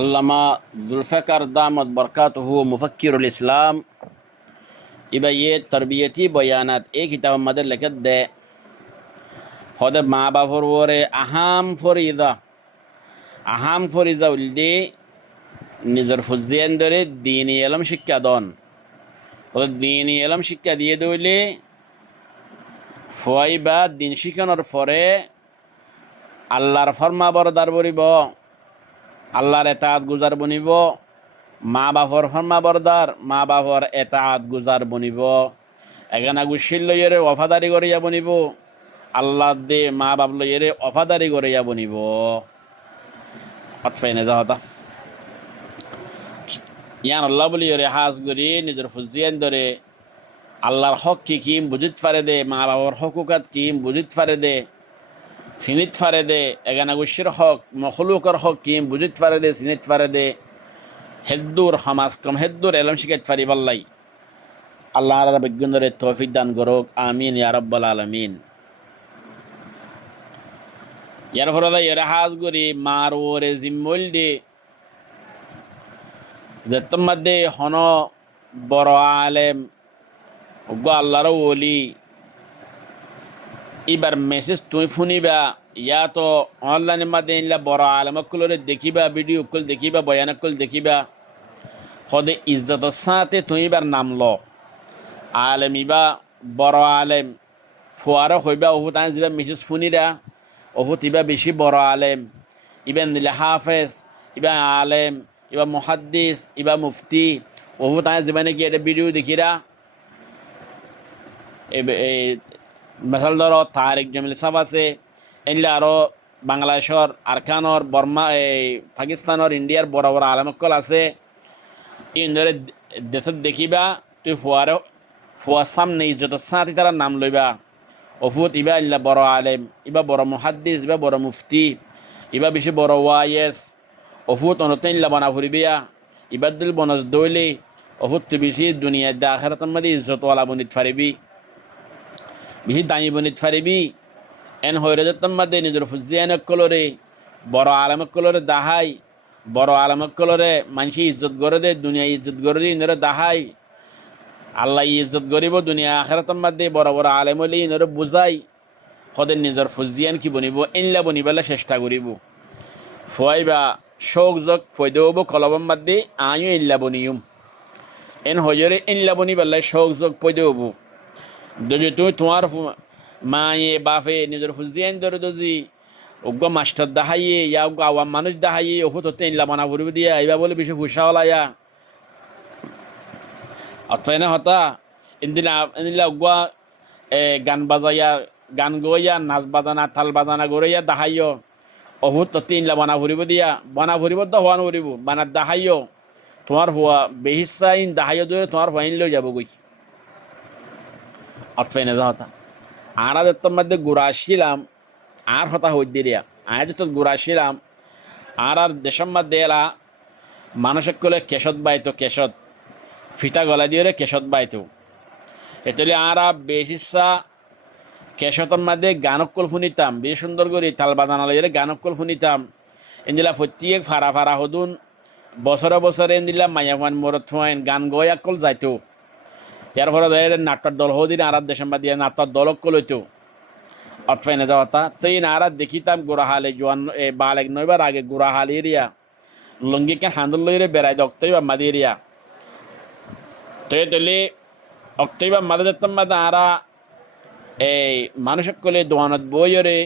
আল্লামা জুলফিকার দামত বরকাতুহু মুফক্কিরুল ইসলাম ইবাইয়ে তরবিয়তি বয়ানাত এই কিতাব আমাদের লেখত দে হদে মা বাপর ওরে আহাম ফরিজা উল্দি নিজের ফুজিয়ান ধরে দিনী এলম শিক্ষা দন ওদের দিনী এলম শিক্ষা দিয়ে দইলে ফয় বা দিন শিখানোর পরে আল্লাহর ফরমা বরদার বরিব, আল্লাহর এতাত গুজার বনিব, মা বাপর ফরমা বরদার মা বাপর এতাত গুজার বনিব, এখানে গুশিল লইয়েরে ওফাদারি করিয়া বনিব, আল্লাহ দে মা বাপ লইয়েরে ওফাদারি করিয়া বনিব। অতফাইনে যাওয়া ইয়ান আল্লাহ বলি হাজ করি নিজের ফুজিয়ান ধরে আল্লাহর হক কিম বুঝিত পারে দে, মা বাবার হকুকাত কিম বুঝিত পারে দে, চিনিত পারে দে, এখানে গুশির হক মখলুকর হক কিম বুঝিত পারে দে, চিনিত পারে দে, হেদ্দুর সমাজ কম হেদ্দুর এলম শিখাইত পারি পাল্লাই আল্লাহর বিজ্ঞানের তৌফিক দান করুক, আমিন ইয়া রাব্বাল আলামিন। ইয়ার ফলে এরা হাজ করি মার ওরে জিম্মল দে যে তোমাদের হন বড় আলেম গো আল্লাহর ওলি এবার মেসেজ তুই শুনিবা ইয়া তো অনলাইনের মাধ্যমে বড় আলেমকলরে দেখিবা, ভিডিও কল দেখিবা, বয়ানকল দেখিবা, হদে ইজ্জতের সাথে তুই এবার নাম ল আলেম ইবা বড় আলেম ফুয়ারা হইবা ওহু তাই যাবা মেসেজ শুনিরা ওহু ইবা বেশি বড় আলেম, ইবা নিলে হাফেজ, ইবা আলেম, ইবা মুহাদ্দিস, ইবা মুফতি, ওহু তাই যাবা নাকি এটা ভিডিও দেখিরা এই মেসাল ধরো তারেক জমিল সাহেব আছে, এনলে আরও বাংলাদেশর আরকানর বর্মা এই পাকিস্তানর ইন্ডিয়ার বড় বড় আলেমকল আছে। ইন্দরে দেশত দেখিবা তুই ফুয়ার সামনে ইজ্জতের সাথে তারা নাম লইবা অফুত ইবা ইল্লা বড় আলেম, ইবা বড় মুহাদ্দিস, ইবা বড় মুফতি, ইবা বেশি বড় ওয়াইএস, অফুত অনতে ইল্লা বনা ফুরিবিয়া ইবাদুল বনজ দইলে অফুত তুই বেশি দুনিয়া দা আখিরাতের মধ্যে ইজ্জতওয়ালা বনিত ফারিবি, বেশি দামি বনিত ফারিবি। এন হইরজতর মধ্যে নিজের ফুজিয়ানকলরে বড় আলেমকলরে দাহাই, বড় আলেমকলরে মানুষ ইজ্জত করে দে, দুনিয়া ইজ্জত করে দি ইনরে দাহাই, আল্লাহ ইজ্জত করিব দুনিয়া আখিরাতের মধ্যে বড় বড় আলেম হলে ইনরে বুঝাই সদের নিজের ফুজিয়ান কি বনিব ইনলা বনিবেলা চেষ্টা করিব। ফুয়াইবা শোক যোগ ফয়দে হব কলবম মধ্যে আয়ু ইল্লা বনিয়ম এন হজরে ইল্লা বনিবেলা শোক যোগ ফয়দে হব। যদি তুমি তোমার মায়ে বাপে নিজের ফুজিয়ান ধরে দজি অজ্ঞ মাস্টার দাহাইয়ে ইয়া অজ্ঞ আওয়াম মানুষ দাহাইয়ে ওফুত হতে ইল্লা বানা ফুরিব দিয়া ইবা বলে বেশি ফুসাওয়ালায়া অতএনে হতা ইন্দিলা উগুয়া গান বাজাইয়া গান গইয়া নাচ বাজানা তাল বাজানা গড়াইয়া দাহাইয় অভূত তিনলা বানা ফুরিব দিয়া বানা ফুরিব তো হওয়ান ফুরিব বানা দাহাইয় তোমার হওয়া বেহিসাইন দাহাইয় দূরে তোমার হওয়াইন লই যাব গই। অতএনে হতা আর তোর মধ্যে গুড়াছিলাম আর হতা হই দিরিয়া আজ তো গুড়াছিলাম আর দেশের মধ্যে এলা মানুষের কলে কেশত বাইতো কেশত ফিতা গলা দিয়ে কেশত বাইতো এতলে আর বেশিসা কেশতর মধ্যে গানকল শুনিতাম বেশ সুন্দর করে তাল বাজানা লইরে গানকল শুনিতাম এনদিলা ফটিয়ে ফারা ফারা হদুন বছরে বছরে এনদিলা মায়াবান মরত ফুয়াইন গান গয়াকল যাইতো। ইয়ার ফলে নাট্যর দল হদিন আর দেশের মধ্যে নাট্যর দলকল হইতো। অতফাইনে যাওয়াতা তো এই নারা দেখিতাম গোড়াহালে জোয়ান বালেক নইবার আগে গোড়াহাল এরিয়া লঙ্গিকে হান্দল লইরে বেড়াই দক্তই বা মাদি এরিয়া তো তলে অক্টোবর মাদা যেতাম মাদা আরা এই মানুষক কলে দোয়ানত বইরে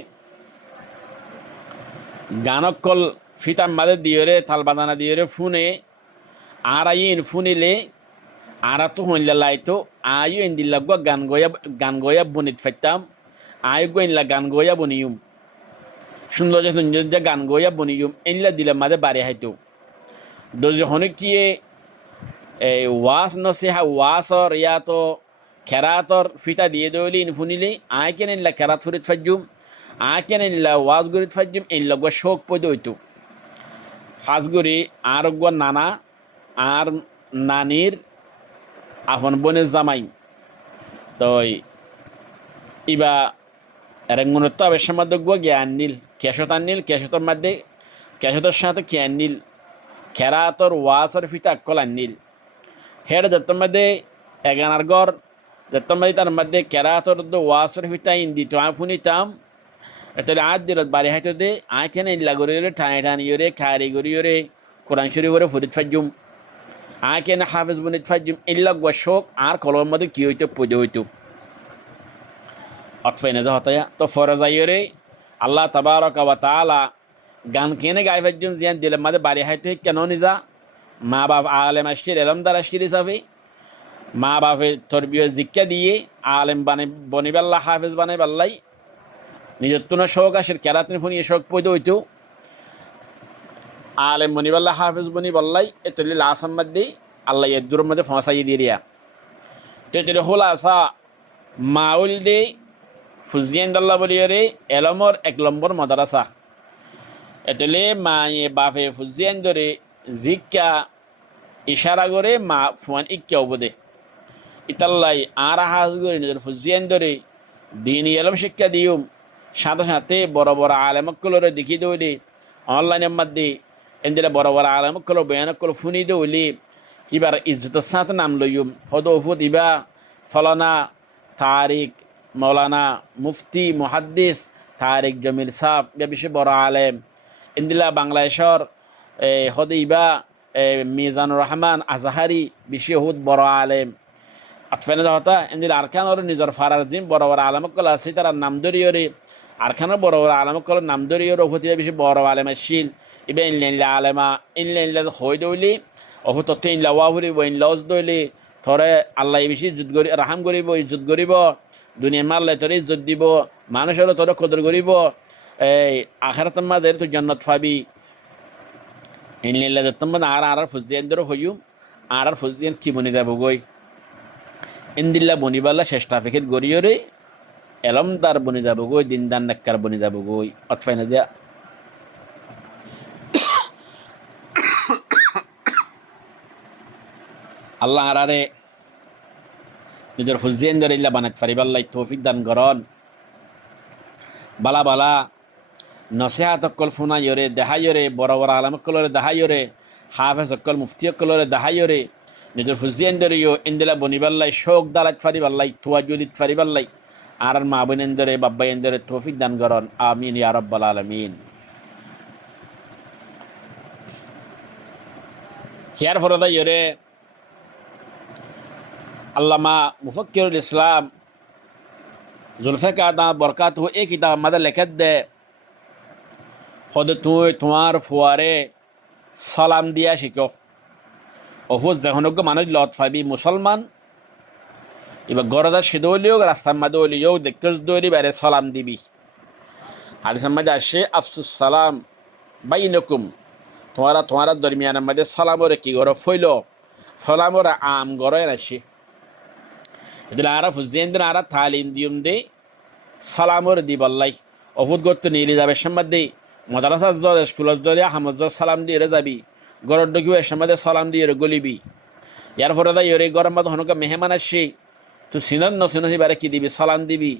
গানকল ফিতাম মাদে দিয়রে থাল বাদানা দিয়রে ফোনে আর আইন ফোনিলে আর তো হইলা লাইতো আয়ু ইন্দিল্লা গো গান গয়া বনিত ফাইতাম আয়ু গো ইনলা গান গয়া বনিয়ুম সুন্দর যে গান গয়া বনিয়ুম ইনলা দিলে মাদে বাড়ি হাইতো দোজ হনে কিয়ে এই ওয়াস নসিহা ওয়াসর ইয়া তো খেরাতর ফিতা দিয়ে দইলি ইনফুনিলে আয় কেন ইল্লা খেরাত ফুরিত ফাজ্জুম আয় কেন ইল্লা ওয়াজ গরিত ফাজ্জুম ইল্লা গো শোক পদ হইতো হাজগুড়ি আর গো নানা আর নানির আফন বনের জামাই তো ইবা রেঙ্গুনের তো আবেশের মধ্যে গো জ্ঞান নীল কেশত আননিল কেশতর মধ্যে কেশতর সাথে জ্ঞান নীল কেরাতর ওয়াসর ফিতা কল আনিল হেড যত মধ্যে এগানার গড় যত মধ্যে তার মধ্যে কেরাতর ওয়াসর ফিতা ইন্দি তো ফুনিতাম এতলে আজ দিলত বাড়ি হাইতে দে আঁকেনে ইল্লা গরিয়রে ঠানি ঠানি ইরে খারি গরিয়রে কোরআন শরীফ করে ফুরিত ফাজুম আঁকেনে হাফেজ বুনিত ফাজুম ইল্লা গোশোক আর কলম মধ্যে কি হইতো পুজো হইতো অতফাইনে হতায়া তো ফরজাইরে আল্লাহ তাবারক ওয়া তাআলা গান কেনে গাই ফাজুম জিয়ান দিলের মধ্যে বাড়ি হাইতে কেন নিজা মা বাপ আলেম আশির এলমদার আশির হিসাবে মা বাপের তরবিয় শিক্ষা দিয়ে আলেম বনিবাল্লা হাফেজ বানাই বাল্লাই নিজের তুন শোক আসের কেরাতিন ফুনিয়ে শোক পৈতে হইতো আলেম বনিবাল্লা হাফেজ বনি বল্লাই এতলি লাসাম্মাদ দি আল্লাহ এদুর মধ্যে ফসাই দিয়ে রিয়া তেতলি হল আসা মাউল দে ফুজিয়ান্দাল্লাহ বলিয়রে এলমর এক নম্বর মাদ্রাসা এতলে মায়ে বাপে ফুজিয়ান্দরে জিক্কা ইশারা করে মা ফুয়ান ইক্কা উপদে ইতাল্লাই আর হাজ করে নিজের ফুজিয়ান্দরে দিন এলম শিক্ষা দিউম সাথে সাথে বড় বড় আলেমকলরে দেখি দৌলি অনলাইনের মধ্যে এদের বড় বড় আলেমকল বয়ানকল ফুনি দৌলি এবার ইজ্জতের সাথে নাম লইম হদ ওফুদ ইবা ফলানা তারিক মৌলানা মুফতি মুহাদ্দিস তারিক জমিল সাফ ইবা বেশি বড় আলেম ইন্দিলা বাংলাদেশর হদ ইবা মিজানুর রহমান আজহারি বেশি হুদ বড় আলেম আতফেনে হতা ইন্দিল আরকানোর নিজের ফারার জিম বড় বড় আলেমকল আছে তার নাম ধরিয়রে আরখানোর বড় বড় আলেমকল নাম ধরিয়র ওফুতিবা বেশি বড় আলেম শিল ইবা ইনলা আলেমা ইনলা হই দৌলি অহু তথ্য ইনলা ওয়াহুরি ও ইনলাউজ দইলি থরে আল্লাহ বেশি ইজ্জত করি রাহাম করিব ইজ্জত করিব দুনিয়া মারলে তোর ইজ্জত দিব মানুষেরও তোর কদর করিব এই আখেরাতের মাঝে তুই জান্নাত পাবি ইনলা যতম আর ফুজিয়ান ধরে হইম আর ফুজিয়ান কি বনি যাব গই ইন্দিল্লা বনিবাল্লা চেষ্টা ফেকের গড়িয়রে এলমদার বনি যাব গই দিনদার নেককার বনি যাব গই অতফাইনা দিয়া আল্লাহ আরারে নিজের ফুলজিয়ান ইল্লা বানাত ফারিবাল্লাই তৌফিক দান করন বালা বালা নসিহাত অকল ফুনাইরে দেহাইরে বড় বড় আলমকলরে দেহাইরে হাফেজ অকল মুফতি অকলরে দেহাইরে নিজের ফুলজিয়ান দরিও ইন্দিলা বনিবাল্লাই শোক দালাত ফারিবাল্লাই তুয়াজুলিত ফারিবাল্লাই আর মা বোনেন্দরে বাব্বাইন্দরে তৌফিক দান করন আমিন ইয়া রাব্বাল আলামিন হিয়ার ফরদা ইরে আল্লামা মুফক্কিরুল ইসলাম জুলফিকার দামাত বরকাতুহু এই কিতাব আমাদের লেখত দে খোদ তুই তোমার ফুয়ারে সালাম দিয়া শিখো অফুজ যখনজ্ঞ মানুষ লত পাবি মুসলমান এবার গরজা সিদৌলিও রাস্তার মাঝে হলিও দেখতে দৌড়ি বাইরে সালাম দিবি হাদিসের মধ্যে আসে আফসুস সালাম বাইনকুম তোমারা দরমিয়ানের মধ্যে সালামরে কি গর ফইল সালামরে আম গড়ে আসে এদিন আরা ফুজিয়েন দিন আরা তালিম দিউম দে সালামরে দি বললাই অফুদ গত নীলি যাবে সম্মধ্যে মাদ্রাসা স্কুলত দলে আহমদ সালাম দিয়ে যাবি গরর ডকিও এর মধ্যে সালাম দিয়ে গলিবি ইয়ার পরে দা ইরে গরম মধ্যে হনকা মেহমান আসে তুই সিনন নসিনসি বারে কি দিবি সালাম দিবি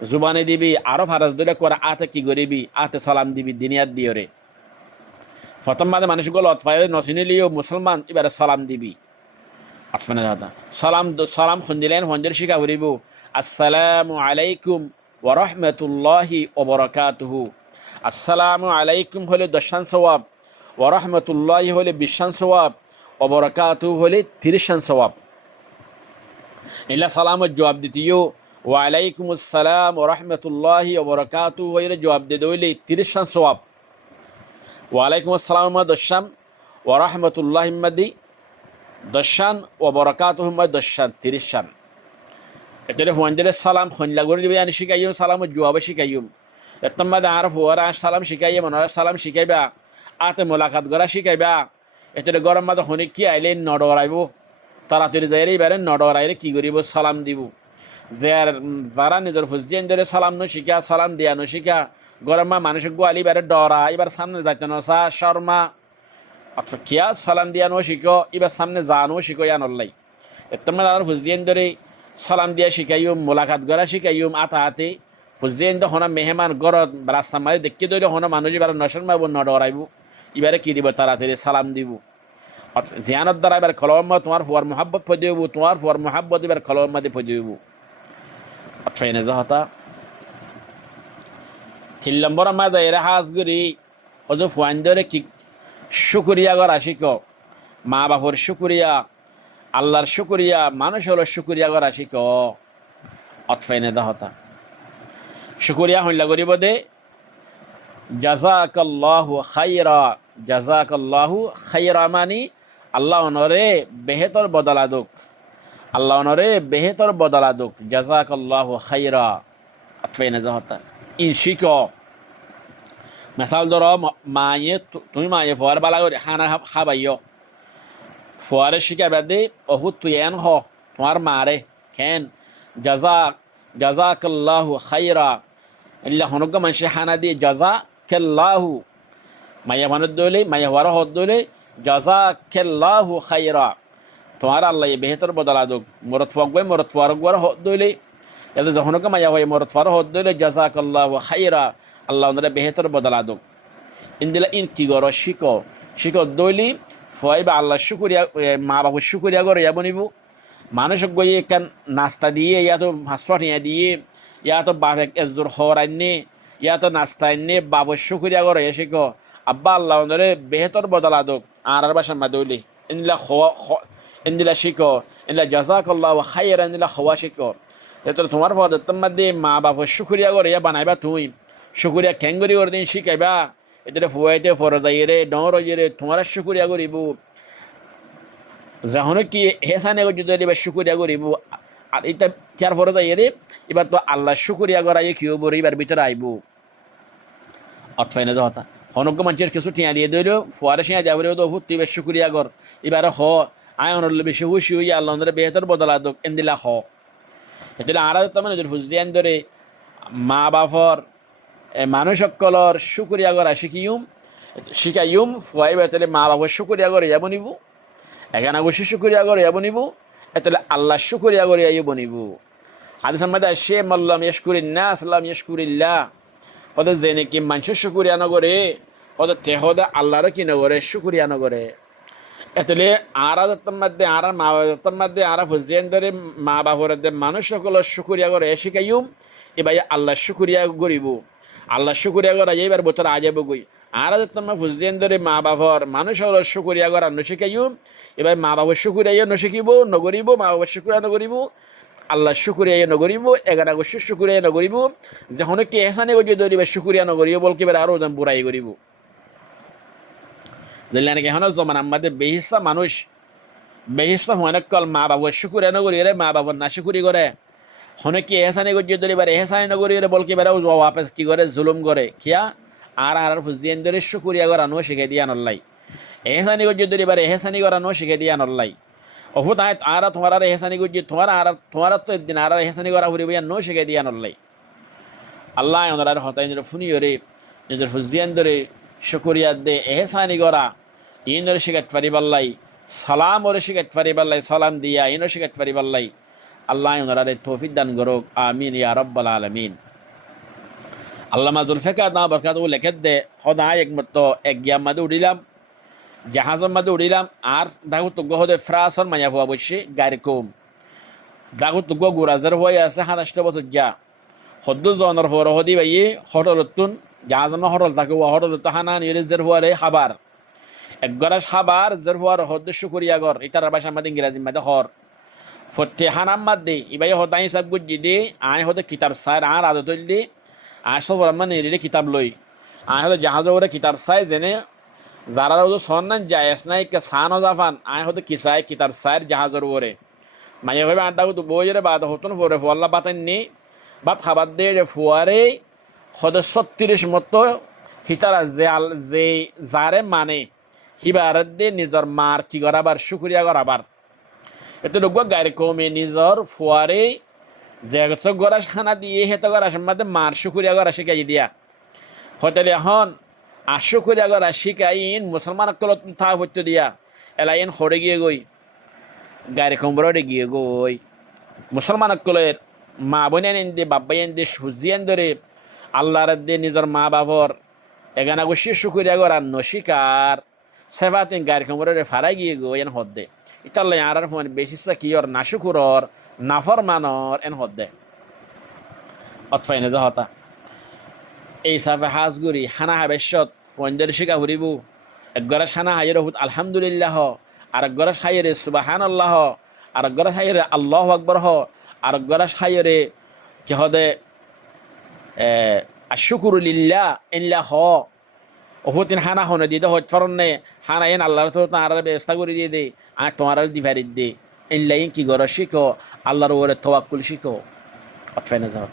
জুবানে দিবি আরো ফারাজ দলে করে আতে কি করিবি আতে সালাম দিবি দিনিয়াত দিয়রে প্রথম মাঝে মানুষগুলো অতফায় নসিনিলিও মুসলমান এবারে সালাম দিবি আফানা দাদা সালাম খুঁজিলেন হঞ্জের শিখা করিব আসসালামু আলাইকুম ওয়া রাহমাতুল্লাহি ওয়া বারাকাতুহু আসসালামু আলাইকুম হলে 10 সওয়াব ওয়া রাহমাতুল্লাহি হলে 20 সওয়াব ওয়া বারাকাতুহু হলে 30 সওয়াব ইল্লা সালামের জবাব দিতিও ওয়া আলাইকুম আসসালাম ওয়া রাহমাতুল্লাহি ওয়া বারাকাতুহু হলে জবাব দিতে হইলে 30 সওয়াব ওয়া আলাইকুম আসসালাম দশান ওয়া রাহমাতুল্লাহি মাদি দশান ওয়া বারাকাতুহু মাদি দশান 30 শান এতরে হুয়ানদের সালাম খনলা করে দিবে আনি শিখাইম সালামের জবাব শিখাইম এতমাদে আরফ ওরা সালাম শিখাইম ওরা সালাম শিখাইবা আতে মোলাকাত করা শিখাইবা এতরে গরম মাদে হনে কি আইলে নডরাইব তাড়াতাড়ি যাইরে এবারে নডরাইরে কি করিব সালাম দিব যারা নিজের ফুজিয়ান ধরে সালাম ন শিখা সালাম দিয়া ন শিখা গরম মা মানুষ গোয়ালি এবারে ডরা এবার সামনে যাইতে নসা শর্মা আচ্ছা কিয়া সালাম দিয়া ন শিখো এবার সামনে জানো শিখো ইয়ানল্লাই এতমাদে আর ফুজিয়ান ধরে সালাম দিয়া শিখাইম মোলাকাত করা শিখাইম আতা হাতে ফুজিয়ান তো হনা মেহমান গরত রাস্তা মাঝে দেখতে দইলে হনা মানুষ এবার নশর মাব নডরাইব এবারে কি দিব তাড়াতাড়ি সালাম দিব জিয়ানত দ্বারা এবার কলম তোমার ফুয়ার মহাব্বত ফজে হইব, তোমার ফুয়ার মহাব্বত এবার কলম মাঝে ফজে হইব। অথেনে হতা 3 নম্বর মাঝে এরা হাজ করি হয়তো ফুয়ান ধরে কি শুকুরিয়া করা শিখ, মা বাপর শুকুরিয়া, আল্লাহর শুকুরিয়া, মানুষ হলো শুকুরিয়া করা শিখ। অথেনে হতা শুকুরিয়া হইলা করিব দে জাযাকাল্লাহু খাইরা, জাযাকাল্লাহু খাইরা মানি আল্লাহ অনরে বেহেতর বদলা দুক, আল্লাহ অনরে বেহেতর বদলা দুক, জাযাকাল্লাহু খাইরা। আতফাইনা জাহতা ইন শিক মিসাল ধরো মায়ে তুমি মায়ে ফোয়ার বালা করে খানা খাবাইও, ফোয়ারে শিখাবে দে অহুত তুই এন হ তোমার মারে কেন জাযাকাল্লাহু খাইরা, ইল্লা হনক মানুষে খানা দিয়ে জাযাকাল্লাহু মায়া মানুষ দইলে মায়া হওয়ার হত দইলে জাযাকাল্লাহু খাইরা, তোমার আল্লাহ বেহতর বদলা দুক। মরত ফকবে মরত ফারুকবার হত দইলে এতে যখনকে মায়া হয় মরত ফারু হত দইলে জাযাকাল্লাহু খাইরা, আল্লাহ ওনারে বেহতর বদলা দুক। ইন্দিলা ইন কি গর শিক শিক দইলি ফয়বা আল্লাহ শুকুরিয়া মা বাবু শুকুরিয়া করে বনিব। মানুষ গিয়ে কান নাস্তা দিয়ে ইয়াতো হাসপাটিয়া দিয়ে ইয়াতো বাপে এজদুর হর আননে ইয়াতো নাস্তা আননে বাবু শুকুরিয়া করে শিখ আব্বা আল্লাহ ওনারে বেহতর বদলা দুক। আর বাসার মা দইলি ইন্দিলা ইন্দিলা শিক ইন্দিলা জাযাকাল্লাহু খাইরা, ইন্দিলা হওয়া শিক। এত তোমার পদত্তর মধ্যে মা বাপু শুকুরিয়া করে বানাইবা, তুমি শুকুরিয়া খেঙ্গরি করে দিন শিখাইবা। এটা ফুয়াইতে ফরদাইরে ডর রে তোমার শুকুরিয়া করিব, যখন কি হেসানে যদি এবার শুকুরিয়া করিব। আর এটা চার ফরদাইরে এবার তো আল্লাহ শুকুরিয়া করাই কি হব এবার ভিতরে আইব। অথফাইনে হতা হনজ্ঞ মানুষের কিছু টিয়া দিয়ে দিল ফুয়ারে সিয়া যাবরে তো হুতি বেশ শুকুরিয়া কর এবার হ আয় অনর বেশি হুশি হইয়া আল্লাহ বেহতর বদলা দোক এন্দিলা হ। এটা আর মানে ফুজিয়ান ধরে মা বাপর মানুষ সকলর শুকুরিয়া করা শিখাইম ফুয়াই বেতলে মা বাবার শুকুরিয়া করে যাব নিব, এখানে অবশ্যই শুকুরিয়া করে যাব নিব, এতলে আল্লাহ শুকুরিয়া করে যাব নিব। হাদিসের মধ্যে সে মাল্লাম ইয়শকুরিন্না সাল্লাম ইয়শকুরিল্লাহ, ওদের যে নাকি মানুষের শুকুরিয়া নগরে ওদের তেহদা আল্লাহরও কি নগরে শুকুরিয়া নগরে। এতলে আরাদত্তর মধ্যে আর মা বাবার মধ্যে আর ফুজিয়ান ধরে মা বাবার মানুষ সকলের শুকুরিয়া করে শিখাইম এবার আল্লাহ শুকুরিয়া করিব। আল্লাহ শুকুরিয়া করা এইবার বছর আজাব গই আর তোমার ফুজিয়ান ধরে মা বাবার মানুষ হল শুকুরিয়া করা নশিখাইও, এবার মা বাবার শুকুরিয়া নশিখিব নগরিব, মা বাবার শুকুরিয়া নগরিব, আল্লাহ শুকুরিয়া নগরিব, 11 আগস্ট শুকুরিয়া নগরিব। যখন কি এহসানে গিয়ে ধরিবে শুকুরিয়া নগরিব বলকে এবার আরও বুড়াই করিব। বুঝলেন নাকি এখন জমান আমাদের বেহিসা মানুষ বেহিসা অনেক কল মা বাবার শুকুরিয়া নগরি রে মা বাবার না শুকুরি করে হনে কি এহসানি গজ্জে ধরে এবার এহসানি নগরি রে বলকে এবার ওয়াপেস কি করে জুলুম করে কিয়া আর ফুজিয়ান ধরে শুকুরিয়া করানো শিখে দিয়া নল্লাই, এহসানি গজ্জে ধরে এবার এহসানি করানো শিখে দিয়া নল্লাই। অভূত আয় আর তোমার আর এহসানি গজ্জে তোমার তো একদিন আর এহসানি করা ফুরিব নো শিখে দিয়া নল্লাই। আল্লাহ ওনার হতাই ফুনি রে নিজের ফুজিয়ান ধরে শুকুরিয়া দে এহসানি করা ইন ধরে শিখাত পারি পাল্লাই, সালাম ওরে শিখাত পারি পাল্লাই, সালাম দিয়া ইনও শিখাত পারি পাল্লাই। আল্লাহ ওনারে তৌফিক দান করুক, আমিন ইয়া রাব্বাল আলামিন। আল্লামা জুলফিকার না বরকাত লেখে দে সদায় একমত এক গিয়াম মাদে উঠিলাম জাহাজের মাদে উঠিলাম আর ডাকু তুগ্গ হদে ফ্রাসর মায়া হওয়া বসে গাড়ি কম ডাকু তুগ্গ গুরাজের হয়ে আছে 27 বছর গিয়া হদ্দু জনের হর হদি বাইয়ে হটলতুন জাহাজমা হটল থাকে হটলত হানা নিরেজের হওয়ারে খাবার একগরাস খাবার জের হওয়ার হদ্দ শুকুরিয়া গর ইতার ভাষা মাদে ইংরাজি মাদে হর ফতে হানাম মাদে ইবাই হদাই সব গুজি দে আয় হদে কিতাব সার আর আদতল দে আসো বরাম্মা নিরে কিতাব লই আয় হদে জাহাজ ওরে কিতাব সাই জেনে যারা ওদের সন্ধান যায় নাই কে সানো জাফান আয় হতে কিসাই কিতাব সাইর জাহাজের ওরে মাইয়া ভাবে আড্ডা তো বইয়ের বাদ হতন ফোরে ফোয়াল্লা বাতান নি বাত খাবার দিয়ে যে ফুয়ারে হদে 36 মতো হিতারা যে যারে মানে হিবার দিয়ে নিজের মার কি করাবার শুকুরিয়া করাবার এত লোক গাড়ি কমে নিজের ফুয়ারে যে গড়াস খানা দিয়ে হেতে গড়াস মধ্যে মার শুকুরিয়া করা শিখাই দিয়া হোটেলে এখন আশু করে আগর শিকাইন মুসলমান কলত থা হইতে দিয়া এলাইন হরে গিয়ে গই গাড়ি কম্বরে গিয়ে গই মুসলমান কলের মা বোনেন দিয়ে বাব্বাইন দিয়ে সুজিয়ান ধরে আল্লাহর দিয়ে নিজের মা বাবর এগানা গুছি শুকুরিয়া করার নশিকার সেফাতিন গাড়ি খবরের ফারাই গিয়ে গো এন হদ্দে ইতাল্লা আর ফোন বেশি কিয়র নাশুকুরর নাফরমানর এন হদ্দে অতফাইনে হতা এই সাফে হাজগুড়ি হানা হাবেশত ফোনদের শিকা ঘুরিব একগরাস হানা হাইয়ের হুত আলহামদুলিল্লাহ আর একগরাস হাইয়ের সুবাহান আল্লাহ আর একগরাস হাইয়ের আল্লাহ আকবর হ আর একগরাস হাইয়ের কি হদে আশুকুরুলিল্লাহ ইল্লা হ অহুতিন হানা হনে দিয়ে হজ ফরনে হানা এন আল্লাহর তো তার ব্যবস্থা করে দিয়ে দে আর তোমার দিভারি দে ইল্লা ইন কি গর শিখো আল্লাহর ওরে তওয়াক্কুল শিখো অতফাইনে যাওয়া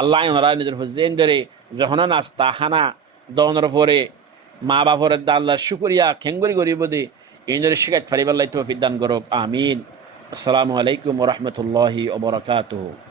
আল্লাহ ওনারা নিজের হুজেন ধরে যখন নাস্তা হানা দনের পরে মা বাপরের আল্লাহর শুকরিয়া খেঙ্গরি গরিব দে এই ধরে শিখাইতে পারিবার লাই তৌফিক দান করুক আমিন আসসালামু আলাইকুম ওয়া রাহমাতুল্লাহি ওয়া বারাকাতুহু